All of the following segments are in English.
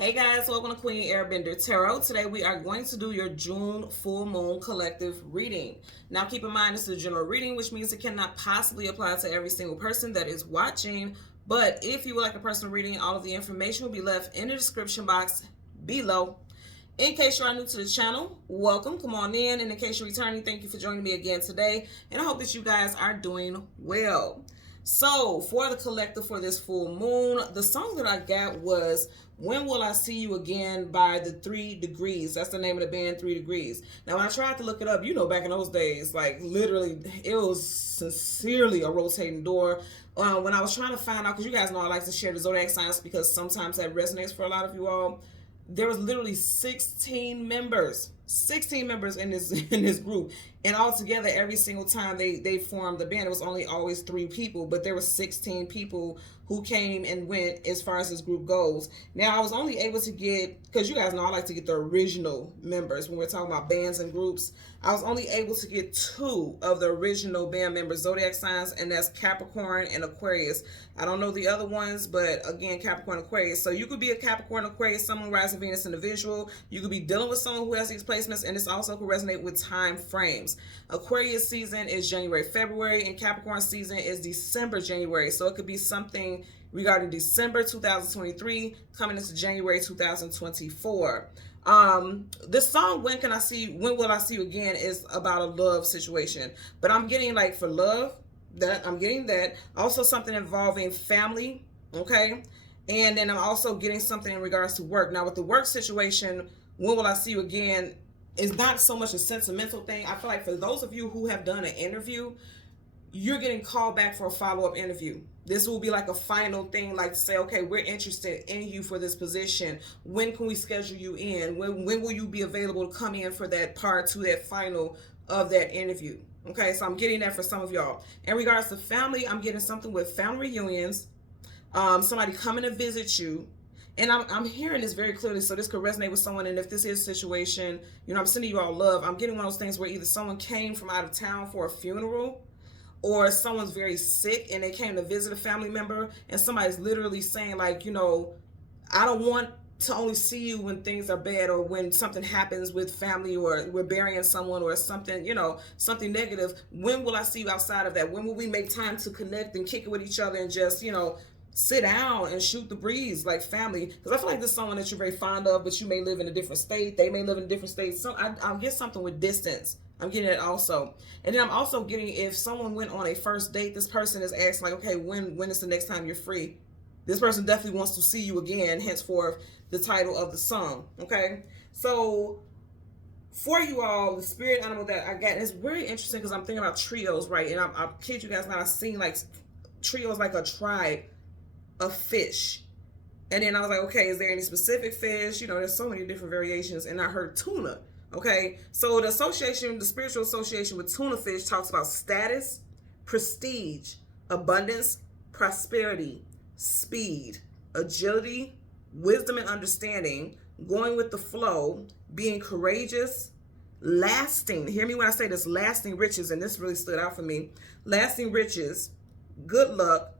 Hey guys, welcome to Queen Airbender Tarot. Today we are going to do your June full moon collective reading. Now keep in mind this is a general reading, which means it cannot possibly apply to every single person that is watching. But if you would like a personal reading, all of the information will be left in the description box below. In case you are new to the channel, welcome, come on in. And in case you're returning, thank you for joining me again today. And I hope that you guys are doing well. So for the collective for this full moon, the song that I got was When Will I See You Again by the 3 Degrees. That's the name of the band, 3 Degrees. Now when I tried to look it up, you know, back in those days, like literally it was sincerely a rotating door. When I was trying to find out, because you guys know I like to share the zodiac signs because sometimes that resonates for a lot of you all. There was literally 16 members in this group, and all together every single time they formed the band, it was only always 3 people, but there were 16 people who came and went as far as this group goes. Now I was only able to get, because you guys know I like to get the original members when we're talking about bands and groups. I was only able to get 2 of the original band members zodiac signs, and that's Capricorn and Aquarius. I don't know the other ones, but again, Capricorn, Aquarius. So you could be a Capricorn, Aquarius, someone rising Venus individual. You could be dealing with someone who has these placements, and this also could resonate with time frames. Aquarius season is January, February, and Capricorn season is December, January. So it could be something regarding December 2023 coming into January 2024. This song, When Will I See You Again, is about a love situation. But I'm getting, like, for love, that I'm getting that. Also something involving family, okay? And then I'm also getting something in regards to work. Now with the work situation, When Will I See You Again is not so much a sentimental thing. I feel like for those of you who have done an interview, you're getting called back for a follow-up interview. This will be like a final thing, like to say, okay, we're interested in you for this position. When can we schedule you in? When will you be available to come in for that part 2, that final of that interview? Okay, so I'm getting that for some of y'all. In regards to family, I'm getting something with family reunions, somebody coming to visit you. And I'm hearing this very clearly, so this could resonate with someone. And if this is a situation, you know, I'm sending you all love. I'm getting one of those things where either someone came from out of town for a funeral, or someone's very sick and they came to visit a family member, and somebody's literally saying, like, you know, I don't want to only see you when things are bad, or when something happens with family, or we're burying someone, or something, you know, something negative. When will I see you outside of that? When will we make time to connect and kick it with each other and just, you know, sit down and shoot the breeze like family? Because I feel like this is someone that you're very fond of, but you may live in a different state. They may live in a different state. So I'll get something with distance. I'm getting it also. And then I'm also getting, if someone went on a first date, this person is asking, like, okay, when is the next time you're free? This person definitely wants to see you again, henceforth the title of the song, okay? So for you all, the spirit animal that I got, and it's very interesting because I'm thinking about trios, right? And I kid you guys not, I've seen like trios, like a tribe of fish. And then I was like, okay, is there any specific fish? You know, there's so many different variations. And I heard tuna. Okay, so the spiritual association with tuna fish talks about status, prestige, abundance, prosperity, speed, agility, wisdom and understanding, going with the flow, being courageous, lasting. Hear me when I say this, lasting riches, and this really stood out for me. Lasting riches, good luck.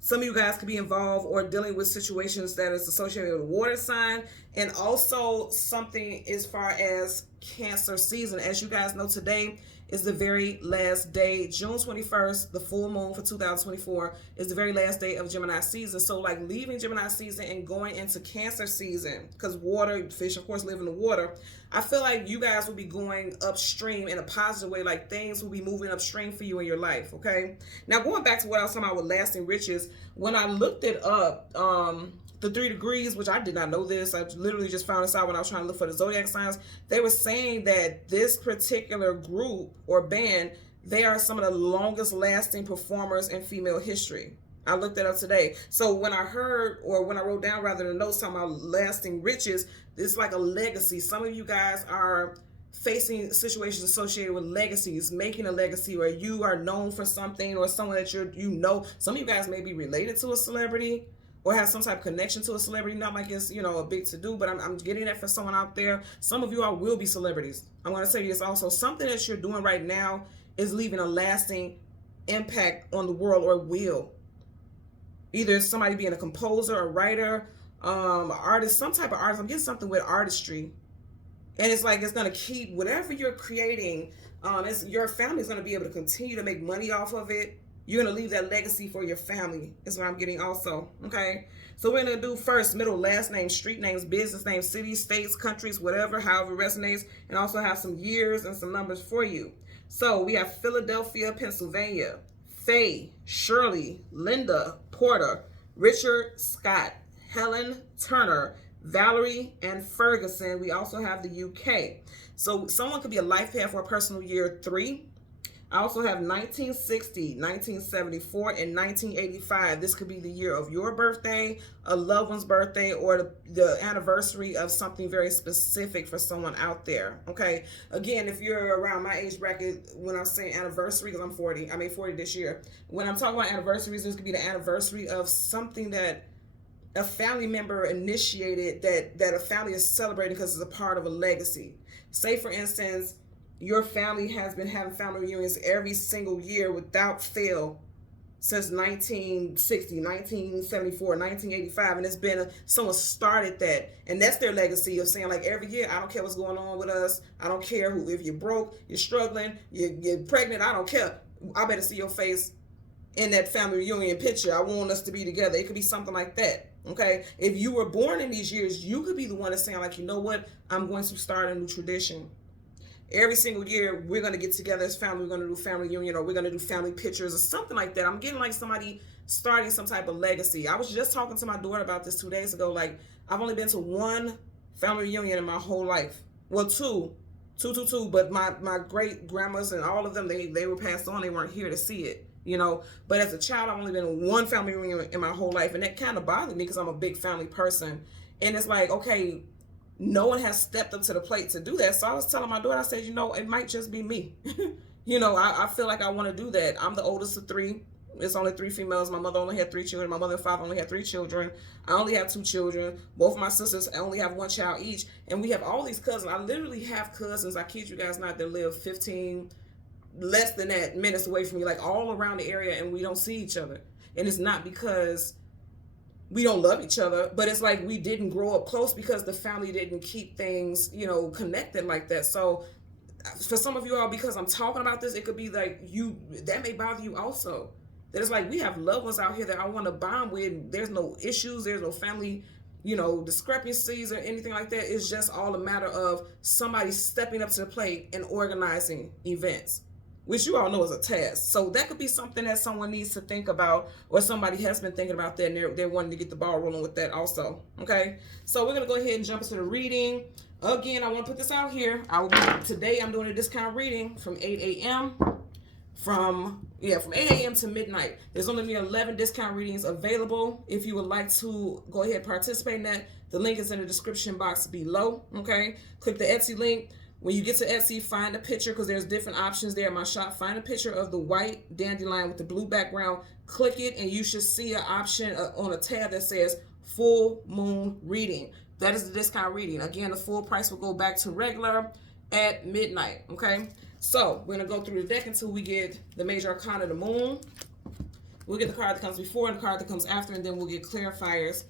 Some of you guys could be involved or dealing with situations that is associated with a water sign, and also something as far as Cancer season. As you guys know, today is the very last day. June 21st, the full moon for 2024, is the very last day of Gemini season. So like leaving Gemini season and going into Cancer season, because water, fish of course live in the water. I feel like you guys will be going upstream in a positive way, like things will be moving upstream for you in your life, okay? Now going back to what I was talking about with lasting riches, when I looked it up, the 3 degrees, which I did not know this, I literally just found this out when I was trying to look for the zodiac signs. They were saying that this particular group or band, they are some of the longest lasting performers in female history. I looked that up today. So when I heard, or when I wrote down rather the notes talking about lasting riches, it's like a legacy. Some of you guys are facing situations associated with legacies, making a legacy, or you are known for something, or someone that you know. Some of you guys may be related to a celebrity, or have some type of connection to a celebrity. Not like it's, you know, a big to-do, but I'm getting that for someone out there. Some of you all will be celebrities. I'm going to say this also. Something that you're doing right now is leaving a lasting impact on the world, or will. Either somebody being a composer, a writer, artist, some type of artist. I'm getting something with artistry. And it's like it's gonna keep whatever you're creating. Your family's gonna be able to continue to make money off of it. You're gonna leave that legacy for your family. Is what I'm getting also. Okay. So we're gonna do first, middle, last name, street names, business names, cities, states, countries, whatever, however it resonates, and also have some years and some numbers for you. So we have Philadelphia, Pennsylvania, Faye, Shirley, Linda, Porter, Richard, Scott, Helen, Turner, Valerie, and Ferguson. We also have the UK. So someone could be a life path for a personal year 3. I also have 1960, 1974, and 1985. This could be the year of your birthday, a loved one's birthday, or the anniversary of something very specific for someone out there. Okay. Again, if you're around my age bracket, when I'm saying anniversary, because I'm 40, I made 40 this year. When I'm talking about anniversaries, this could be the anniversary of something that a family member initiated that a family is celebrating because it's a part of a legacy. Say, for instance, your family has been having family reunions every single year without fail since 1960, 1974, 1985, and it's been someone started that, and that's their legacy of saying, like, every year, I don't care what's going on with us, I don't care who, if you're broke, you're struggling, you're pregnant, I don't care, I better see your face in that family reunion picture. I want us to be together. It could be something like that. Okay, if you were born in these years, you could be the one that's saying, like, you know what, I'm going to start a new tradition. Every single year, we're going to get together as family. We're going to do family reunion, or we're going to do family pictures or something like that. I'm getting like somebody starting some type of legacy. I was just talking to my daughter about this 2 days ago. Like, I've only been to one family reunion in my whole life. Well, two, but my great grandmas and all of them, they were passed on. They weren't here to see it, you know. But as a child, I've only been in one family reunion in my whole life, and that kind of bothered me because I'm a big family person. And it's like, okay, no one has stepped up to the plate to do that. So I was telling my daughter, I said, you know, it might just be me. You know, I feel like I want to do that. I'm the oldest of 3. It's only 3 females. My mother only had 3 children. My mother and father only had 3 children. I only have 2 children. Both of my sisters only have 1 child each. And we have all these cousins. I literally have cousins, I kid you guys not, that live 15, less than that, minutes away from me, like all around the area, and we don't see each other. And it's not because we don't love each other, but it's like we didn't grow up close because the family didn't keep things, you know, connected like that. So for some of you all, because I'm talking about this, it could be like that may bother you also. That it's like we have loved ones out here that I want to bond with. There's no issues. There's no family, you know, discrepancies or anything like that. It's just all a matter of somebody stepping up to the plate and organizing events, which you all know is a task. So that could be something that someone needs to think about, or somebody has been thinking about that, and they're wanting to get the ball rolling with that also. Okay, so we're gonna go ahead and jump into the reading. Again, I want to put this out here. Today I'm doing a discount reading from 8 a.m. From 8 a.m. to midnight. There's only 11 discount readings available. If you would like to go ahead and participate in that, the link is in the description box below. Okay, click the Etsy link. When you get to Etsy, find a picture, because there's different options there in my shop. Find a picture of the white dandelion with the blue background. Click it, and you should see an option on a tab that says full moon reading. That is the discount reading. Again, the full price will go back to regular at midnight. Okay, so we're going to go through the deck until we get the major arcana of the moon. We'll get the card that comes before and the card that comes after, and then we'll get clarifiers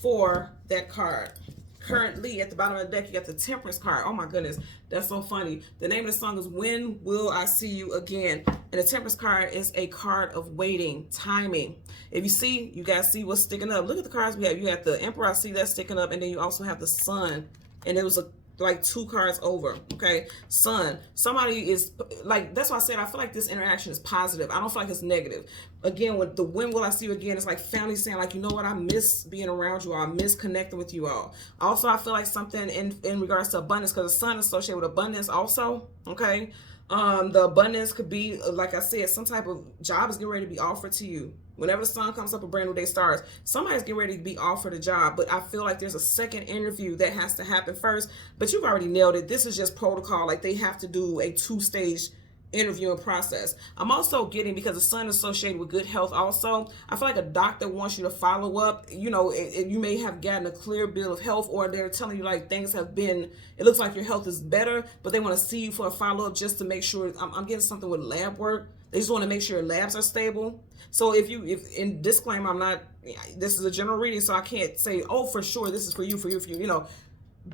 for that card. Currently, at the bottom of the deck, you got the Temperance card. Oh my goodness, that's so funny. The name of the song is When Will I See You Again? And the Temperance card is a card of waiting, timing. If you see, you guys see what's sticking up. Look at the cards we have. You have the Emperor, I see that sticking up, and then you also have the Sun. And it was like 2 cards over. Okay, Sun. Somebody is like, that's why I said I feel like this interaction is positive. I don't feel like it's negative. Again, with the When Will I See You Again, it's like family saying, like, you know what, I miss being around you all. I miss connecting with you all. Also, I feel like something in regards to abundance, because the Sun is associated with abundance also. Okay, the abundance could be, like I said, some type of job is getting ready to be offered to you. Whenever the sun comes up, a brand new day starts. Somebody's getting ready to be offered a job, but I feel like there's a second interview that has to happen first. But you've already nailed it. This is just protocol. Like, they have to do a 2-stage interviewing process. I'm also getting, because the sun is associated with good health also, I feel like a doctor wants you to follow up. You know, you may have gotten a clear bill of health, or they're telling you like things have been, it looks like your health is better, but they want to see you for a follow-up just to make sure. I'm getting something with lab work. They just want to make sure your labs are stable. So if in disclaimer, I'm not, this is a general reading, so I can't say, oh, for sure, this is for you, you know.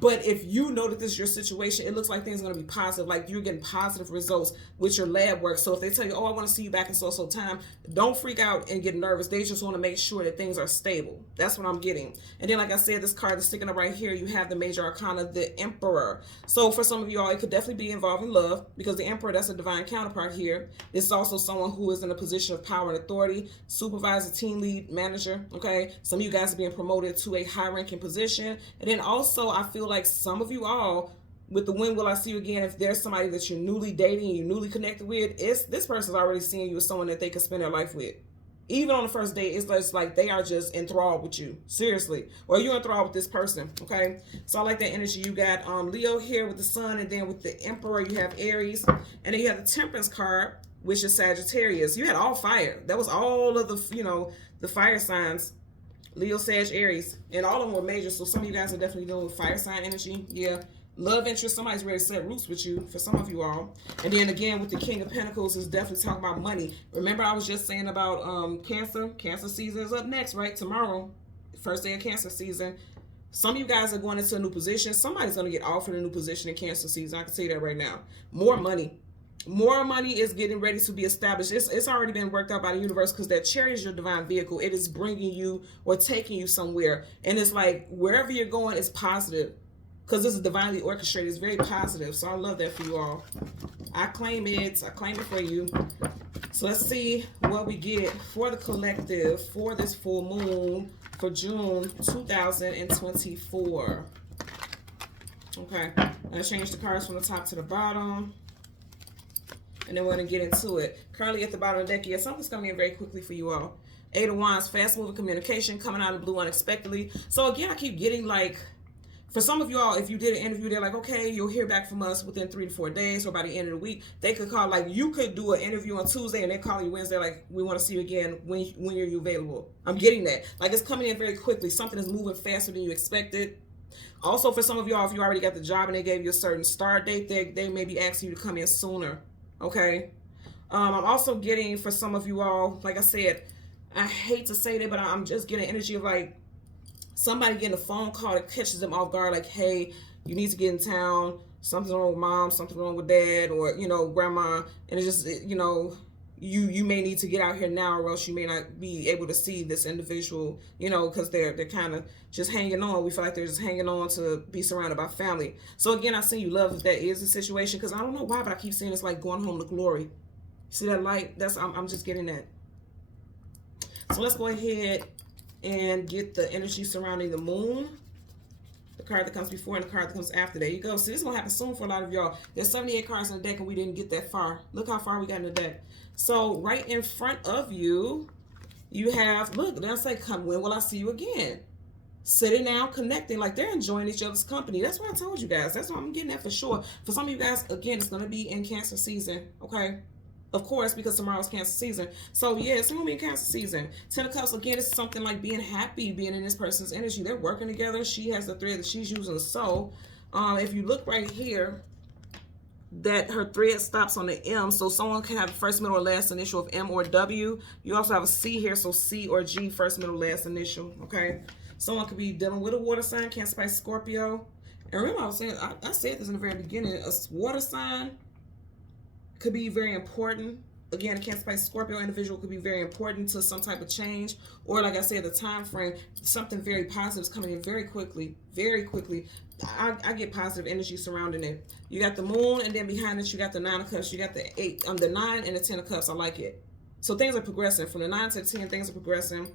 But if you know that this is your situation, it looks like things are going to be positive. Like you're getting positive results with your lab work. So if they tell you, oh, I want to see you back in so time, don't freak out and get nervous. They just want to make sure that things are stable. That's what I'm getting. And then, like I said, this card is sticking up right here. You have the major arcana, the Emperor. So for some of you all, it could definitely be involved in love, because the Emperor, that's a divine counterpart here. It's also someone who is in a position of power and authority, supervisor, team lead, manager. Okay. Some of you guys are being promoted to a high ranking position. And then also, I feel like some of you all, with the when will I see you again, if there's somebody that you're newly dating and you're newly connected with, this person's already seeing you as someone that they can spend their life with. Even on the first date, it's just like they are just enthralled with you, seriously, or you're enthralled with this person. Okay, so I like that energy. You got Leo here with the sun, and then with the Emperor you have Aries, and then you have the Temperance card, which is Sagittarius. You had all fire. That was all of the, you know, the fire signs. Leo, Sag, Aries, and all of them were major. So some of you guys are definitely dealing with fire sign energy. Yeah. Love interest, somebody's ready to set roots with you, for some of you all. And then again, with the King of Pentacles, is definitely talking about money. Remember, I was just saying about Cancer. Cancer season is up next, right? Tomorrow, first day of Cancer season. Some of you guys are going into a new position. Somebody's going to get offered a new position in Cancer season. I can say that right now. More money. More money is getting ready to be established. It's already been worked out by the universe, because that chariot is your divine vehicle. It is bringing you or taking you somewhere. And it's like wherever you're going is positive, because this is divinely orchestrated. It's very positive. So I love that for you all. I claim it. I claim it for you. So let's see what we get for the collective for this full moon for June 2024. Okay. I'm going to change the cards from the top to the bottom. And then we're going to get into it. Currently at the bottom of the deck, yeah, something's coming in very quickly for you all. Eight of Wands, fast-moving communication, coming out of the blue unexpectedly. So again, I keep getting like, for some of you all, if you did an interview, they're like, okay, you'll hear back from us within 3 to 4 days or by the end of the week. They could call, like you could do an interview on Tuesday and they call you Wednesday, like, we want to see you again. When you're available? I'm getting that. Like, it's coming in very quickly. Something is moving faster than you expected. Also, for some of y'all, if you already got the job and they gave you a certain start date, they may be asking you to come in sooner. Okay. I'm also getting, for some of you all, like I said, I hate to say that, but I'm just getting energy of like somebody getting a phone call that catches them off guard, like, hey, you need to get in town, something wrong with mom, something wrong with dad, or, you know, grandma, and it's just, you know, you may need to get out here now, or else you may not be able to see this individual, you know, because they're kind of just hanging on. We feel like they're just hanging on to be surrounded by family. So again, I see you love if that is the situation, because I don't know why, but I keep seeing it's like going home to glory. See that light? I'm just getting that. So let's go ahead and get the energy surrounding the moon. The card that comes before and the card that comes after. There you go. See, this is going to happen soon for a lot of y'all. There's 78 cards in the deck and we didn't get that far. Look how far we got in the deck. So right in front of you, you have, look, they'll say, come, when will I see you again? Sitting down, connecting, like they're enjoying each other's company. That's what I told you guys. That's what I'm getting at for sure. For some of you guys, again, it's going to be in Cancer season, okay? Of course, because tomorrow's Cancer season. So yeah, it's going to be in Cancer season. Ten of Cups, again, it's something like being happy, being in this person's energy. They're working together. She has the thread that she's using. So if you look right here, that her thread stops on the M, so someone can have the first, middle, or last initial of M or W. You also have a C here, so C or G, first, middle, last initial, okay? Someone could be dealing with a water sign, Cancer, Pisces, Scorpio. And remember, I was saying, I said this in the very beginning, a water sign could be very important. Again, a Cancer, Pisces, Scorpio individual could be very important to some type of change. Or like I said, the time frame, something very positive is coming in very quickly, very quickly. I get positive energy surrounding it. You got the moon, and then behind it, you got the 9 of Cups. You got the 9 and the 10 of Cups. I like it. So things are progressing. From the 9 to the 10, things are progressing.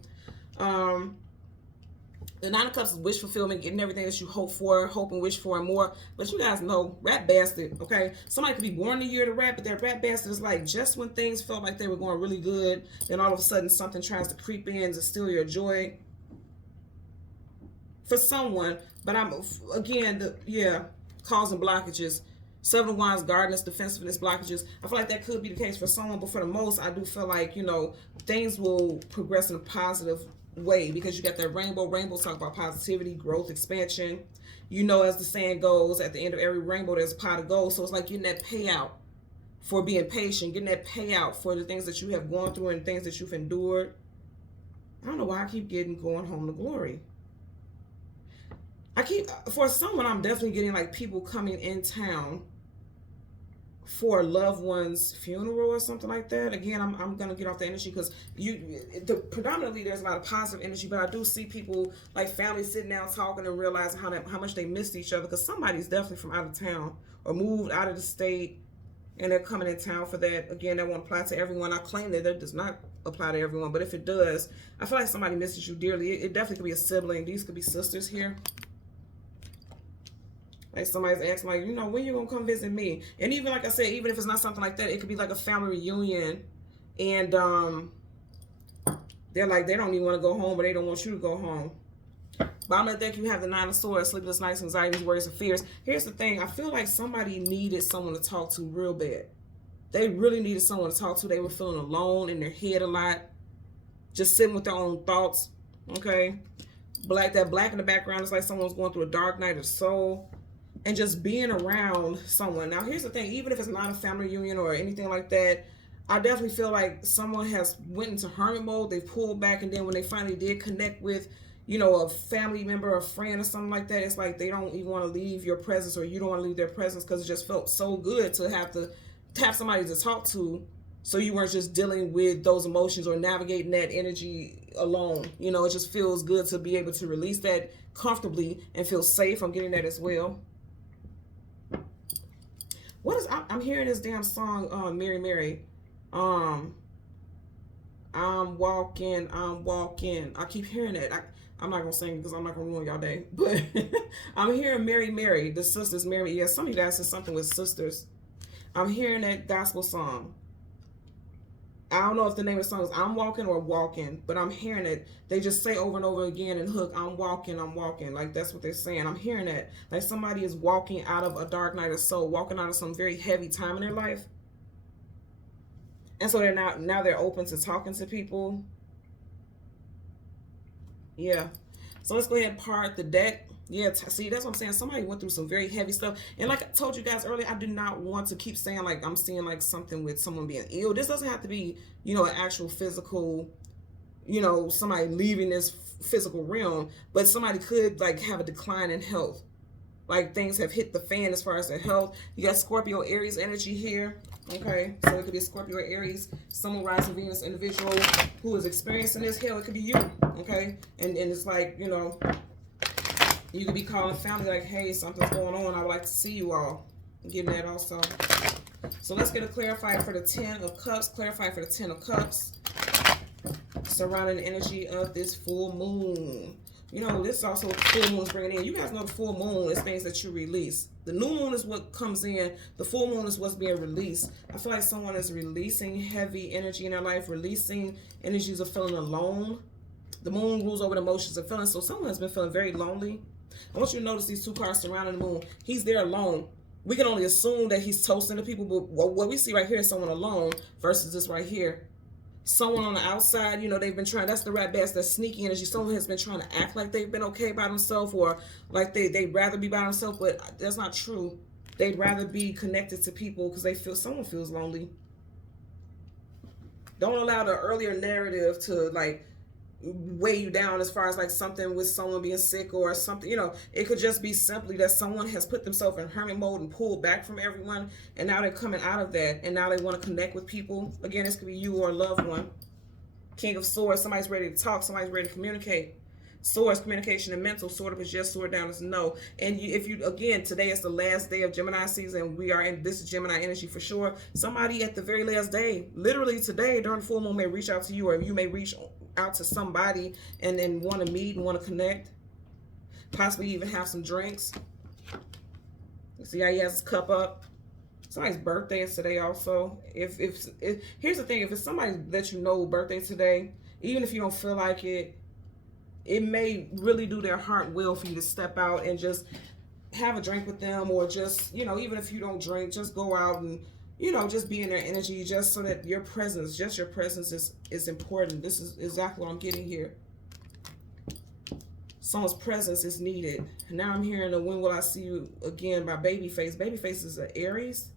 The 9 of Cups is wish fulfillment, getting everything that you hope for, hope and wish for, and more. But you guys know, rat bastard, okay? Somebody could be born the year to rat, but that rat bastard is like just when things felt like they were going really good, then all of a sudden something tries to creep in to steal your joy for someone. But I'm, again, causing blockages. 7 of Wands, guardedness, defensiveness, blockages. I feel like that could be the case for someone, but for the most, I do feel like, you know, things will progress in a positive way, because you got that rainbow. Rainbows talk about positivity, growth, expansion. You know, as the saying goes, at the end of every rainbow there's a pot of gold. So it's like getting that payout. for being patient, getting that payout for the things that you have gone through and things that you've endured. I don't know why I keep getting going home to glory. For someone, I'm definitely getting like people coming in town for a loved one's funeral or something like that. Again, I'm gonna get off the energy because predominantly there's a lot of positive energy, but I do see people like families sitting down talking and realizing how much they missed each other, because somebody's definitely from out of town or moved out of the state and they're coming in town for that. Again, that won't apply to everyone. I claim that does not apply to everyone, but if it does, I feel like somebody misses you dearly. It definitely could be a sibling. These could be sisters here. Like somebody's asking, like, when you gonna come visit me? And even like I said, even if it's not something like that, it could be like a family reunion, and they're like, they don't even want to go home, or they don't want you to go home. But I'm gonna think you have the Nine of Swords, sleepless nights, anxieties, worries, and fears. Here's the thing: I feel like somebody needed someone to talk to real bad. They really needed someone to talk to. They were feeling alone in their head a lot, just sitting with their own thoughts. Okay, that black in the background is like someone's going through a dark night of soul. And just being around someone. Now, here's the thing. Even if it's not a family reunion or anything like that, I definitely feel like someone has went into hermit mode. They've pulled back. And then when they finally did connect with, a family member, a friend or something like that, it's like they don't even want to leave your presence, or you don't want to leave their presence, because it just felt so good to have somebody to talk to, so you weren't just dealing with those emotions or navigating that energy alone. It just feels good to be able to release that comfortably and feel safe. I'm getting that as well. I'm hearing this damn song, Mary Mary. I'm walking. I keep hearing that. I'm not gonna sing because I'm not gonna ruin y'all day. But I'm hearing Mary Mary, the sisters Mary. Yeah, some of you guys said something with sisters. I'm hearing that gospel song. I don't know if the name of the song is I'm Walking or Walking, but I'm hearing it. They just say over and over again and hook, I'm walking. Like, that's what they're saying. I'm hearing that. Like somebody is walking out of a dark night of soul, walking out of some very heavy time in their life. And so now they're open to talking to people. Yeah. So let's go ahead and part the deck. Yeah, see, that's what I'm saying. Somebody went through some very heavy stuff. And like I told you guys earlier, I do not want to keep saying like I'm seeing like something with someone being ill. This doesn't have to be, an actual physical, somebody leaving this physical realm. But somebody could like have a decline in health. Like things have hit the fan as far as their health. You got Scorpio, Aries energy here. Okay, so it could be a Scorpio or Aries, Sun, Rising, Venus individual who is experiencing this. Hell, it could be you. Okay, and it's like, you could be calling family like, hey, something's going on. I would like to see you all. I'm getting that also. So let's get a clarifier for the 10 of Cups. Clarify for the 10 of Cups. Surrounding the energy of this full moon. This is also full moon's bringing in. You guys know the full moon is things that you release. The new moon is what comes in. The full moon is what's being released. I feel like someone is releasing heavy energy in their life, releasing energies of feeling alone. The moon rules over the emotions and feelings. So someone has been feeling very lonely. I want you to notice these two cards surrounding the moon. He's there alone. We can only assume that he's toasting to people, but what we see right here is someone alone versus this right here. Someone on the outside, they've been trying, that's the rat bass, that sneaky energy. Someone has been trying to act like they've been okay by themselves, or like they'd rather be by themselves, but that's not true. They'd rather be connected to people because someone feels lonely. Don't allow the earlier narrative to like weigh you down as far as like something with someone being sick or something. It could just be simply that someone has put themselves in hermit mode and pulled back from everyone, and now they're coming out of that, and now they want to connect with people. Again, this could be you or a loved one. King of Swords, somebody's ready to talk, somebody's ready to communicate. Swords, communication and mental. Sword up is yes, sword down is no. And again, today is the last day of Gemini season. This is Gemini energy for sure. Somebody at the very last day, literally today during the full moon, may reach out to you, or you may reach out to somebody and then want to meet and want to connect. Possibly even have some drinks. See how he has his cup up. Somebody's birthday is today also. If here's the thing, if it's somebody that birthday today, even if you don't feel like it, it may really do their heart will for you to step out and just have a drink with them, or just, even if you don't drink, just go out and, just be in their energy, just so that your presence is important. This is exactly what I'm getting here. Someone's presence is needed. Now I'm hearing the When Will I See You Again by Babyface. Babyface is an Aries.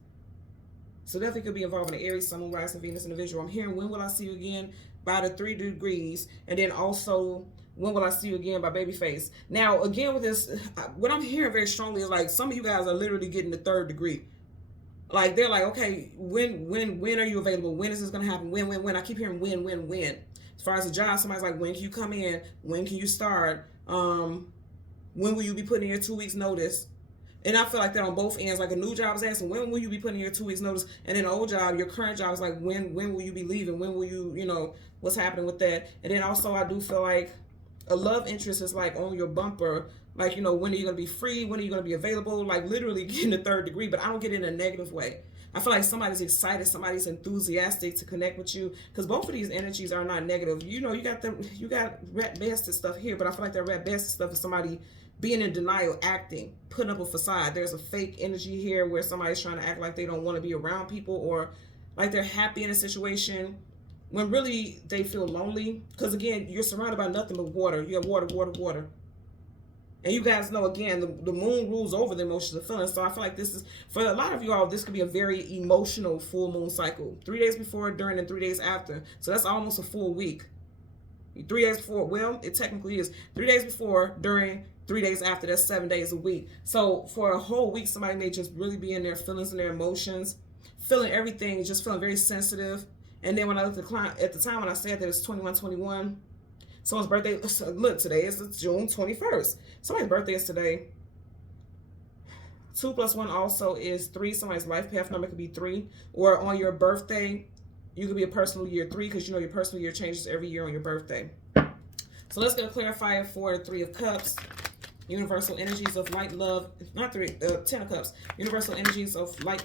So definitely could be involving the Aries, Sun, Moon, Rising, Venus individual. I'm hearing, when will I see you again, by the 3 degrees. And then also, when will I see you again, by Babyface. Now, again, with this, what I'm hearing very strongly is like some of you guys are literally getting the 3rd degree. Like, they're like, okay, when are you available? When is this going to happen? When? I keep hearing when. As far as the job, somebody's like, when can you come in? When can you start? When will you be putting in your 2 weeks notice? And I feel like that on both ends. Like, a new job is asking, when will you be putting in your 2 weeks notice? And then an old job, your current job is like, when will you be leaving? When will you, what's happening with that? And then also I do feel like a love interest is like on your bumper. Like, when are you going to be free? When are you going to be available? Like, literally getting the 3rd degree, but I don't get it in a negative way. I feel like somebody's excited, somebody's enthusiastic to connect with you, because both of these energies are not negative. You got rat basket stuff here, but I feel like that rat basket stuff is somebody being in denial, acting, putting up a facade. There's a fake energy here where somebody's trying to act like they don't want to be around people, or like they're happy in a situation when really they feel lonely. Because again, you're surrounded by nothing but water. You have water. And you guys know, again, the moon rules over the emotions and feelings. So I feel like this is, for a lot of you all, this could be a very emotional full moon cycle. 3 days before, during, and 3 days after. So that's almost a full week. 3 days before, well, it technically is 3 days before, during, 3 days after. That's 7 days a week. So for a whole week, somebody may just really be in their feelings and their emotions, feeling everything, just feeling very sensitive. And then when I looked at the time when I said that it's 2121, someone's birthday, look, today is June 21st. Somebody's birthday is today. 2 plus 1 also is 3. Somebody's life path number could be 3. Or on your birthday, you could be a personal year 3, because your personal year changes every year on your birthday. So let's get a clarifier for the 3 of Cups. Universal energies of light, love, not 10 of Cups. Universal energies of light,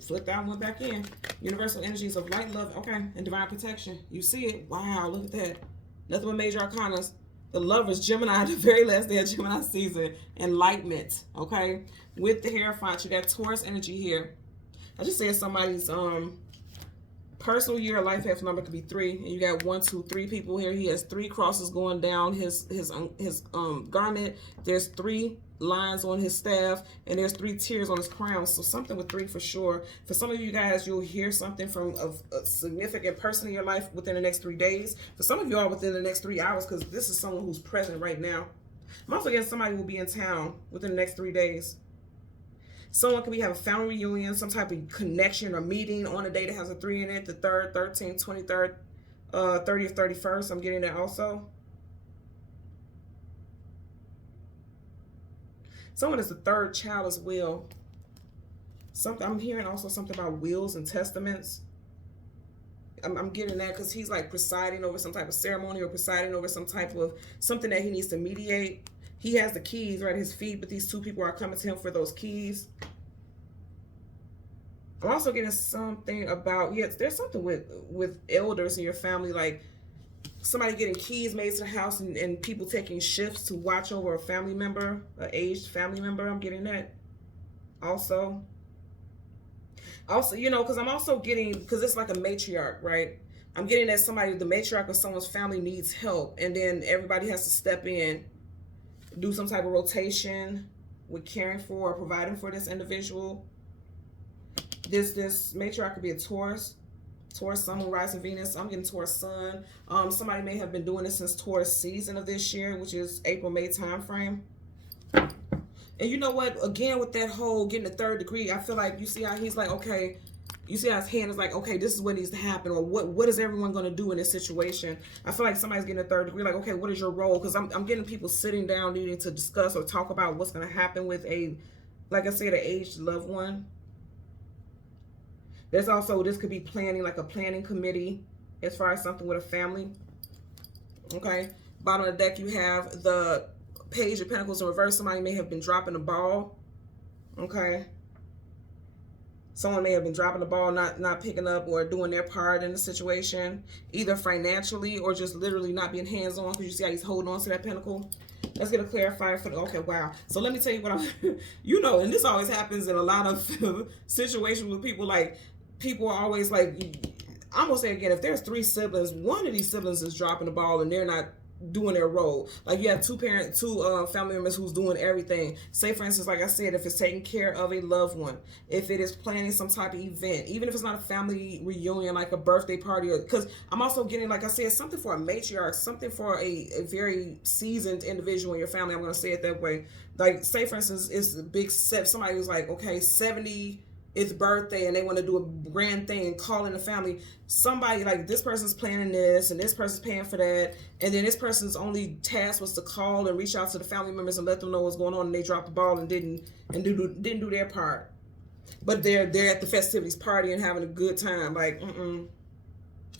flip down, went back in. Universal energies of light, love, okay, and divine protection. You see it? Wow, look at that. Nothing but major arcanas. The Lovers, Gemini, the very last day of Gemini season. Enlightenment, okay? With the Hierophant, you got Taurus energy here. I just said somebody's personal year life path number could be 3, and you got 1, 2, 3 people here. He has 3 crosses going down his garment. There's 3 lines on his staff, and there's 3 tears on his crown. So something with 3 for sure. For some of you guys, you'll hear something from a significant person in your life within the next 3 days. For some of you all, within the next 3 hours, because this is someone who's present right now. I'm also getting somebody will be in town within the next 3 days. Someone could be having a family reunion, some type of connection or meeting on a day that has a 3 in it, the 3rd, 13th, 23rd, 30th, 31st. I'm getting that also. Someone is the 3rd child as well. I'm hearing also something about wills and testaments. I'm getting that because he's like presiding over some type of ceremony or presiding over some type of something that he needs to mediate. He has the keys right at his feet, but these 2 people are coming to him for those keys. I'm also getting something about, yes, there's something with elders in your family, like somebody getting keys made to the house and people taking shifts to watch over a family member, an aged family member. I'm getting that also. Also, because I'm also getting, because it's like a matriarch, right? I'm getting that somebody, the matriarch of someone's family needs help, and then everybody has to step in, do some type of rotation with caring for or providing for this individual. This matriarch could be a Taurus, Sun, Moon, Rising, Venus. I'm getting Taurus Sun. Somebody may have been doing this since Taurus season of this year, which is April, May time frame. And you know what? Again, with that whole getting the 3rd degree, I feel like you see how he's like, okay, you see how his hand is like, okay, this is what needs to happen, or what is everyone going to do in this situation? I feel like somebody's getting a 3rd degree, like, okay, what is your role? Because I'm getting people sitting down needing to discuss or talk about what's going to happen with like I said, an aged loved one. There's also, this could be planning, like a planning committee as far as something with a family. Okay. Bottom of the deck, you have the Page of Pentacles in reverse. Somebody may have been dropping the ball. Okay. Someone may have been dropping the ball, not picking up or doing their part in the situation, either financially or just literally not being hands-on, because you see how he's holding on to that pentacle. Let's get a clarifier for the, okay, wow. So let me tell you what I'm, and this always happens in a lot of situations with people, like, people are always like, I'm gonna say again, if there's 3 siblings, one of these siblings is dropping the ball and they're not doing their role. Like you have two family members who's doing everything. Say for instance, like I said, if it's taking care of a loved one, if it is planning some type of event, even if it's not a family reunion like a birthday party, or because I'm also getting, like I said, something for a matriarch, something for a very seasoned individual in your family. I'm going to say it that way. Like say for instance, it's a big set. Somebody was like, okay, 70 it's birthday and they want to do a grand thing and call in the family. Somebody like this person's planning this and this person's paying for that, and then this person's only task was to call and reach out to the family members and let them know what's going on, and they dropped the ball and didn't do their part. But they're at the festivities party and having a good time. Like and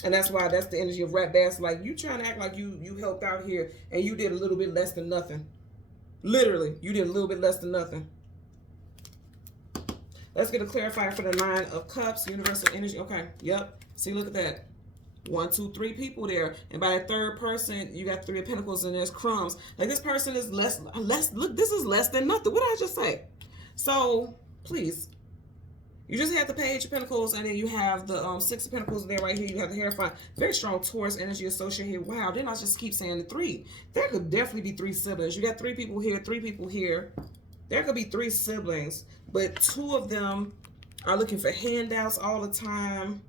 that's why that's the energy of Rat Bass. Like you trying to act like you helped out here and you did a little bit less than nothing. Literally, you did a little bit less than nothing. Let's get a clarifier for the Nine of Cups, universal energy. Okay, yep. See, look at that. 1, 2, 3 people there. And by the third person, you got 3 of Pentacles and there's crumbs. Like this person is less, look, this is less than nothing. What did I just say? So, please. You just have the Page of Pentacles and then you have the 6 of Pentacles there right here. You have the Hierophant. Very strong Taurus energy associated here. Wow, then I just keep saying the 3. There could definitely be 3 siblings. You got 3 people here, 3 people here. There could be 3 siblings, but 2 of them are looking for handouts all the time.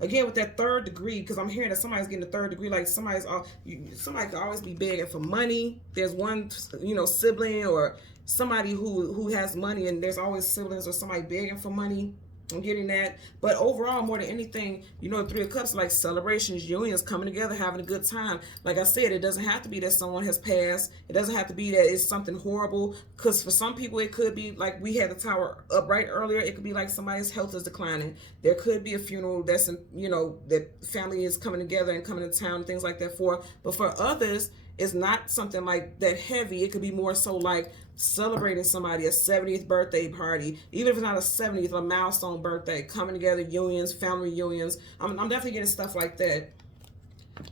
Again, with that 3rd degree, because I'm hearing that somebody's getting the 3rd degree, like somebody could always be begging for money. There's one, sibling or somebody who has money, and there's always siblings or somebody begging for money. I'm getting that. But overall, more than anything, the 3 of Cups, like celebrations, unions, coming together, having a good time. Like I said, it doesn't have to be that someone has passed. It doesn't have to be that it's something horrible. Because for some people, it could be like we had the tower up right earlier. It could be like somebody's health is declining. There could be a funeral that's, that family is coming together and coming to town, things like that for. But for others, it's not something like that heavy. It could be more so like celebrating somebody, a 70th birthday party, even if it's not a 70th, a milestone birthday, coming together, unions, family reunions. I'm definitely getting stuff like that.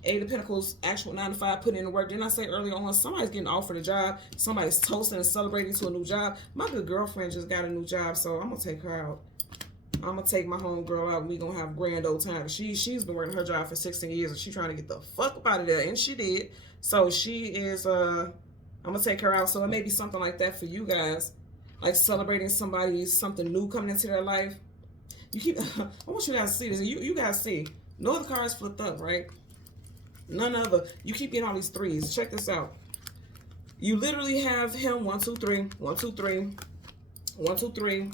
8 of Pentacles, actual 9 to 5, putting in the work. Didn't I say earlier on, somebody's getting offered a job, somebody's toasting and celebrating to a new job. My good girlfriend just got a new job, so I'm gonna take her out. I'm gonna take my homegirl out and we gonna have grand old time. She's been working her job for 16 years and she's trying to get the fuck up out of there, and she did. So she is I'm gonna take her out. So it may be something like that for you guys, like celebrating somebody, something new coming into their life. I want you guys to see this. You guys see, no other cards flipped up, right? None other. You keep getting all these 3s. Check this out. You literally have him 1, 2, 3, 1, 2, 3, 1, 2, 3.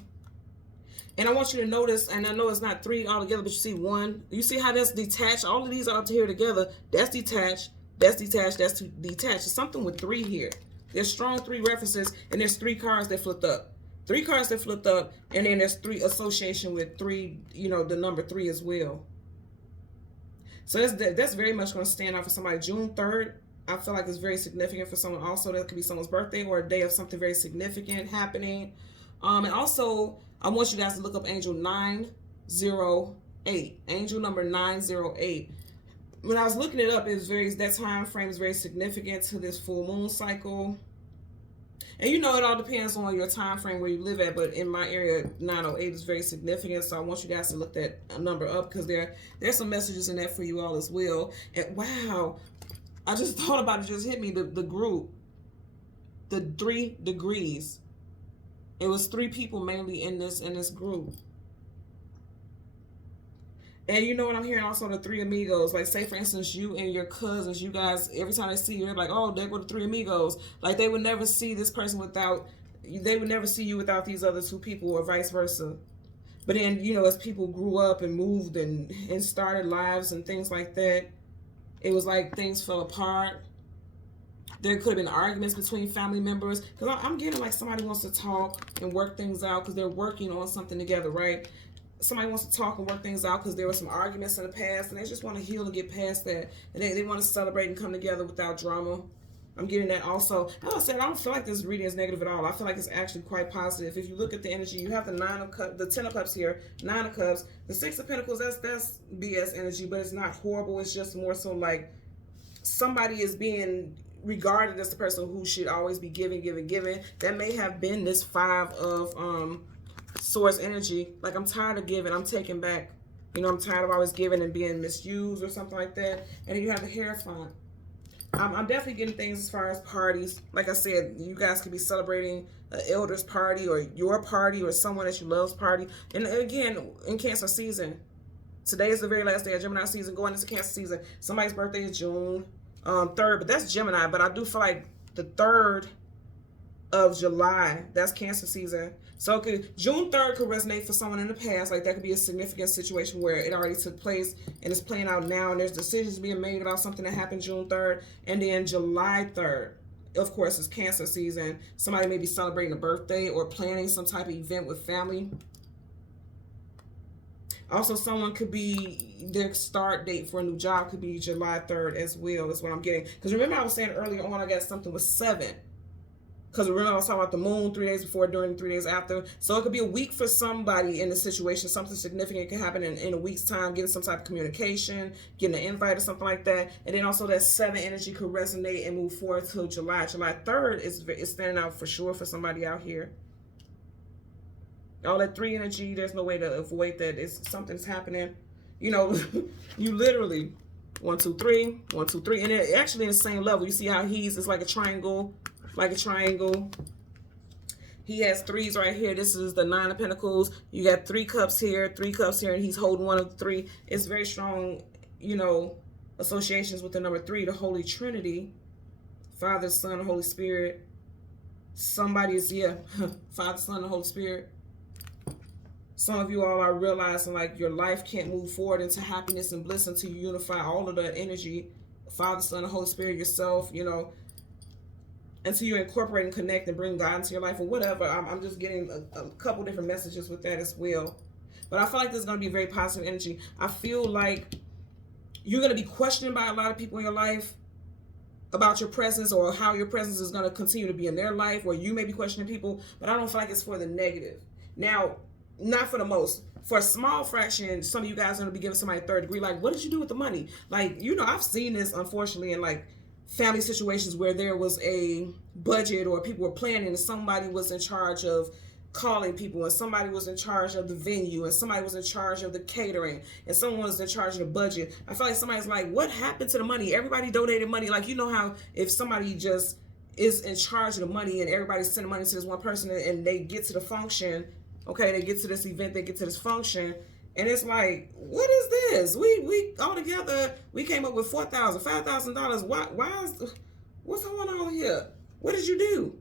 And I want you to notice, and I know it's not 3 all together, but you see 1. You see how that's detached? All of these are up to here together. That's detached. That's detached. That's detached. It's something with 3 here. There's strong 3 references, and there's 3 cards that flipped up. 3 cards that flipped up, and then there's 3 association with 3, the number 3 as well. So that's very much going to stand out for somebody. June 3rd, I feel like it's very significant for someone. Also, that could be someone's birthday or a day of something very significant happening. And also, I want you guys to look up Angel 908. Angel number 908. When I was looking it up, that time frame is very significant to this full moon cycle. And it all depends on your time frame where you live at, but in my area, 908 is very significant. So I want you guys to look that number up because there's some messages in that for you all as well. And wow, I just thought about it, just hit me, the group, the 3 degrees. It was 3 people mainly in this group. And you know what I'm hearing also, the 3 amigos. Like say for instance, you and your cousins, you guys, every time they see you, they're like, oh, there go the 3 amigos. Like they would never see this person they would never see you without these other 2 people, or vice versa. But then, as people grew up and moved and started lives and things like that, it was like things fell apart. There could have been arguments between family members. Because I'm getting like somebody wants to talk and work things out because they're working on something together, right? Somebody wants to talk and work things out because there were some arguments in the past and they just want to heal and get past that. And they want to celebrate and come together without drama. I'm getting that also. As I said, I don't feel like this reading is negative at all. I feel like it's actually quite positive. If you look at the energy, you have the 9 of Cups, the 10 of Cups here, 9 of Cups, the 6 of Pentacles, that's BS energy, but it's not horrible. It's just more so like somebody is being regarded as the person who should always be giving. That may have been this 5 of Source energy. Like I'm tired of giving, I'm taking back. I'm tired of always giving and being misused or something like that. And then you have the Hierophant. I'm definitely getting things as far as parties. Like I said, you guys could be celebrating an elder's party or your party or someone that you love's party. And again, in Cancer season, today is the very last day of Gemini season, going into Cancer season. Somebody's birthday is June 3rd, but that's Gemini. But I do feel like the 3rd of July, that's Cancer season. So June 3rd could resonate for someone in the past. Like that could be a significant situation where it already took place and it's playing out now, and there's decisions being made about something that happened June 3rd. And then July 3rd, of course, is Cancer season. Somebody may be celebrating a birthday or planning some type of event with family. Also, someone could be, their start date for a new job could be July 3rd as well, is what I'm getting. Because remember I was saying earlier on, I got something with 7. Because remember I was talking about the moon 3 days before, during, 3 days after. So it could be a week for somebody in the situation. Something significant can happen in a week's time, getting some type of communication, getting an invite or something like that. And then also that 7 energy could resonate and move forward till July. July 3rd is standing out for sure for somebody out here. All that 3 energy, there's no way to avoid that. It's something's happening. You know, you literally 1, 2, 3, 1, 2, 3, and they're actually in the same level. You see how it's like a triangle. Like a triangle. He has 3s right here. This is the 9 of Pentacles. You got 3 cups here, 3 cups here, and he's holding one of the 3. It's very strong, you know, associations with the number 3, the Holy Trinity. Father, Son, Holy Spirit. Somebody's, yeah, Father, Son, and Holy Spirit. Some of you all are realizing like your life can't move forward into happiness and bliss until you unify all of that energy. Father, Son, and Holy Spirit, yourself, you know, until you incorporate and connect and bring God into your life or whatever. I'm just getting a couple different messages with that as well. But I feel like there's going to be very positive energy. I feel like you're going to be questioned by a lot of people in your life about your presence or how your presence is going to continue to be in their life, or you may be questioning people, but I don't feel like it's for the negative. Now, not for the most. For a small fraction, some of you guys are going to be giving somebody 3rd degree. Like, what did you do with the money? Like, you know, I've seen this, unfortunately, in like family situations where there was a budget or people were planning and somebody was in charge of calling people and somebody was in charge of the venue and somebody was in charge of the catering and someone was in charge of the budget. I feel like somebody's like, what happened to the money? Everybody donated money. Like, you know how if somebody just is in charge of the money and everybody's sending money to this one person and they get to the function, okay, they get to this event, they get to this function, and it's like, what is this? We all together, we came up with $4,000, $5,000. Why is, what's going on here? What did you do?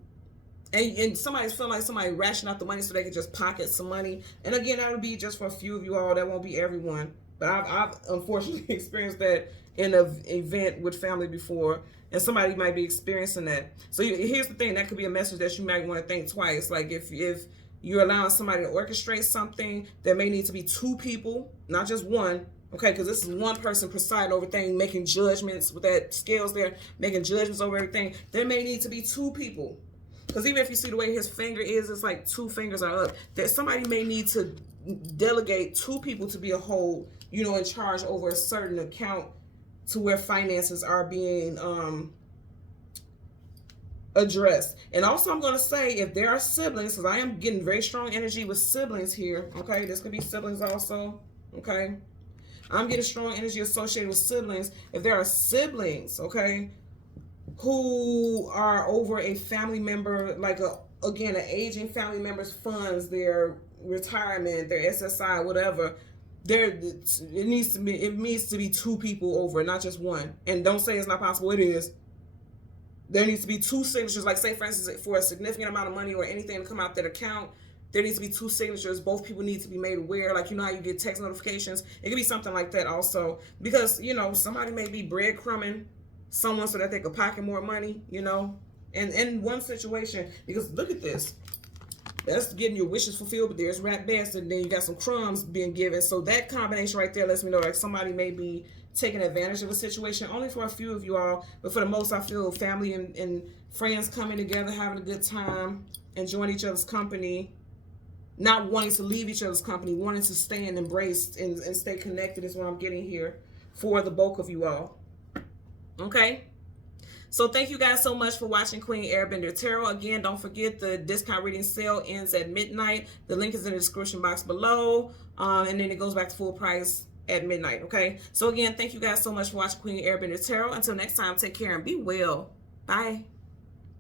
And somebody's feeling like somebody rationed out the money so they could just pocket some money. And again, that would be just for a few of you all. That won't be everyone. But I've unfortunately experienced that in an event with family before. And somebody might be experiencing that. So here's the thing. That could be a message that you might want to think twice. Like if you're allowing somebody to orchestrate something, there may need to be 2 people, not just one. Okay, because this is one person presiding over things, making judgments with that scales there, making judgments over everything. There may need to be 2 people. Because even if you see the way his finger is, it's like 2 fingers are up. That somebody may need to delegate 2 people to be a whole, you know, in charge over a certain account to where finances are being addressed. And also I'm going to say, if there are siblings, because I am getting very strong energy with siblings here, okay? This could be siblings also, okay? I'm getting strong energy associated with siblings. If there are siblings, okay, who are over a family member, like again, an aging family member's funds, their retirement, their SSI, whatever, it needs to be 2 people over, not just one. And don't say it's not possible. It is. There needs to be 2 signatures. Like, say, for instance, for a significant amount of money or anything to come out that account, there needs to be 2 signatures. Both people need to be made aware. Like, you know how you get text notifications? It could be something like that also. Because, you know, somebody may be breadcrumbing someone so that they could pocket more money, you know. And in one situation, because look at this. That's getting your wishes fulfilled, but there's rat bastard, and then you got some crumbs being given. So that combination right there lets me know like somebody may be taking advantage of a situation, only for a few of you all, but for the most, I feel family and friends coming together, having a good time, enjoying each other's company, not wanting to leave each other's company, wanting to stay and embrace and stay connected is what I'm getting here for the bulk of you all. Okay? So thank you guys so much for watching Queen Airbender Tarot. Again, don't forget the discount reading sale ends at midnight. The link is in the description box below. And then it goes back to full price at midnight, okay? So again, thank you guys so much for watching Queen Airbender Tarot. Until next time, take care and be well. Bye.